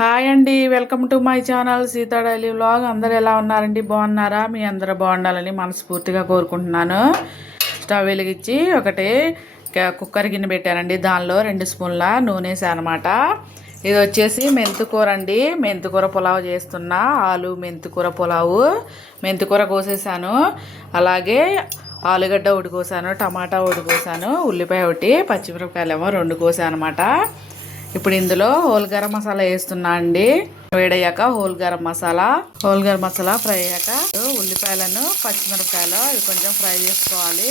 Hi అండి, welcome to my channel Sita daily vlog. అందరు ఎలా ఉన్నారండి? బాగున్నారా? మీ అందరూ బాగుండాలని మనస్ఫూర్తిగా కోరుకుంటున్నాను. స్టవ్ వెలిగించి ఒకటి కుక్కర్ గిన్నె పెట్టానండి. దానిలో 2 స్పూన్ల నూనె అనమాట. ఇది వచ్చేసి మెంతికూర అండి. మెంతికూర పులావ్ చేస్తున్నా. ఆలు మెంతికూర పులావు. మెంతికూర కోసేసాను. అలాగే ఆలుగడ్డ ఒకటి కోసాను, టమాటా ఒకటి కోసాను, ఉల్లిపాయ ఒకటి, పచ్చిమిరపకాయలు ఏమో 2 కోసాను అనమాట. ఇప్పుడు ఇందులో హోల్ గరం మసాలా వేస్తున్నా అండి. వేడయ్యాక హోల్ గరం మసాలా ఫ్రై అయ్యాక ఉల్లిపాయలను, పచ్చిమిరపకాయలు ఇవి కొంచెం ఫ్రై చేసుకోవాలి.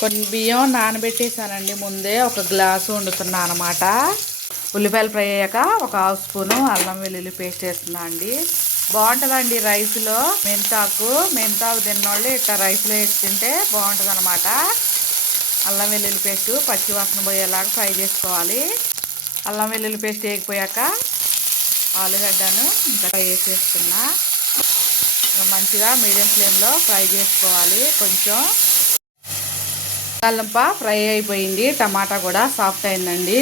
కొన్ని బియ్యం నానబెట్టేసానండి ముందే. 1 గ్లాసు వండుతున్నా అనమాట. ఉల్లిపాయలు ఫ్రై అయ్యాక 1/2 స్పూను అల్లం వెల్లుల్లి పేస్ట్ వేస్తున్నా అండి. బాగుంటుందండి రైస్లో. మెంతాకు తిన్నోళ్ళు ఇట్లా రైస్లో వేసి తింటే బాగుంటుంది అనమాట. అల్లం వెల్లుల్లి పేస్ట్ పచ్చివాసన పోయేలాగా ఫ్రై చేసుకోవాలి. అల్లం వెల్లుల్లి పేస్ట్ వేయకపోయాక ఆలుగడ్డను ఇంకా ఫ్రై చేసేస్తున్నా. మంచిగా మీడియం ఫ్లేమ్లో ఫ్రై చేసుకోవాలి. కొంచెం బంగాళదుంప ఫ్రై అయిపోయింది. టమాటా కూడా సాఫ్ట్ అయిందండి.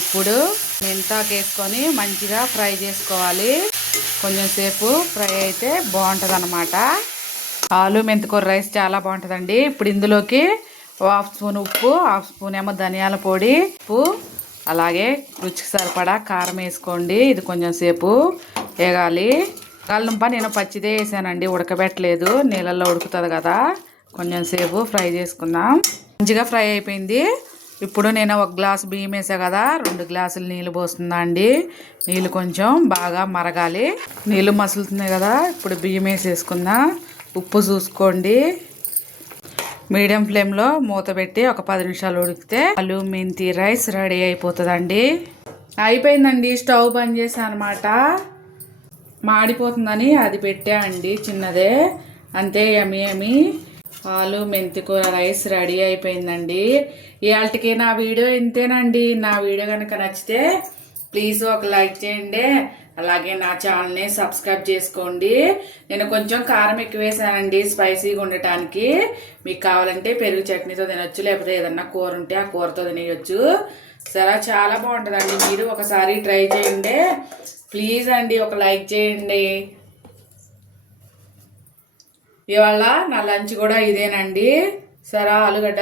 ఇప్పుడు మెంతాకు వేసుకొని మంచిగా ఫ్రై చేసుకోవాలి. కొంచెం సేపు ఫ్రై అయితే బాగుంటుంది అనమాట. ఆలు మెంతికూర రైస్ చాలా బాగుంటుందండి. ఇప్పుడు ఇందులోకి 1/2 స్పూన్ ఉప్పు, 1/2 స్పూన్ ఏమో ధనియాల పొడి, ఉప్పు, అలాగే రుచికి సరిపడా కారం వేసుకోండి. ఇది కొంచెం సేపు వేగాలి. బంగాళదుంప నేను పచ్చిదే వేసానండి, ఉడకబెట్టలేదు. నీళ్ళల్లో ఉడుకుతుంది కదా. కొంచెం సేపు ఫ్రై చేసుకుందాం. మంచిగా ఫ్రై అయిపోయింది. ఇప్పుడు నేను 1 గ్లాసు బియ్యం వేసా కదా, 2 గ్లాసులు నీళ్ళు పోస్తుందా అండి. నీళ్ళు కొంచెం బాగా మరగాలి. నీళ్ళు మసులుతున్నాయి కదా, ఇప్పుడు బియ్యం వేసేసుకుందాం. ఉప్పు చూసుకోండి. మీడియం ఫ్లేమ్లో మూత పెట్టి ఒక 10 నిమిషాలు ఉడికితే ఆలు మెంతి రైస్ రెడీ అయిపోతుందండి. అయిపోయిందండి. స్టవ్ బంద్ చేసాను అనమాట. మాడిపోతుందని అది పెట్టా అండి, చిన్నదే. అంతే, యమీ ఆలు మెంతికూర రైస్ రెడీ అయిపోయిందండి. ఇవాళకి నా వీడియో ఇంతేనండి. నా వీడియో కనుక నచ్చితే ప్లీజ్ ఒక లైక్ చేయండి. అలాగే నా ఛానల్ని సబ్స్క్రైబ్ చేసుకోండి. నేను కొంచెం కారం ఎక్కువ వేసానండి స్పైసీగా ఉండటానికి. మీకు కావాలంటే పెరుగు చట్నీతో తినొచ్చు, లేకపోతే ఏదన్నా కూర ఉంటే ఆ కూరతో తినేయచ్చు. సరే, చాలా బాగుంటుందండి. మీరు ఒకసారి ట్రై చేయండి. ప్లీజ్ అండి, ఒక లైక్ చేయండి. ఇవాళ నా లంచ్ కూడా ఇదేనండి. సరే, ఆలుగడ్డ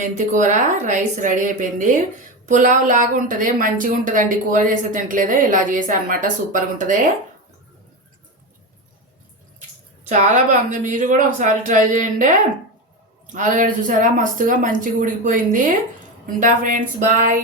మెంతికూర రైస్ రెడీ అయిపోయింది. పులావ్ లాగా ఉంటుంది, మంచిగా ఉంటుందండి. కూర చేస్తే తింటలేదు, ఇలా చేసా అనమాట. సూపర్గా ఉంటుంది, చాలా బాగుంది. మీరు కూడా ఒకసారి ట్రై చేయండి. ఆలుగడ్డ చూసారా, మస్తుగా మంచిగా ఉడికిపోయింది. ఉంటా ఫ్రెండ్స్, బాయ్.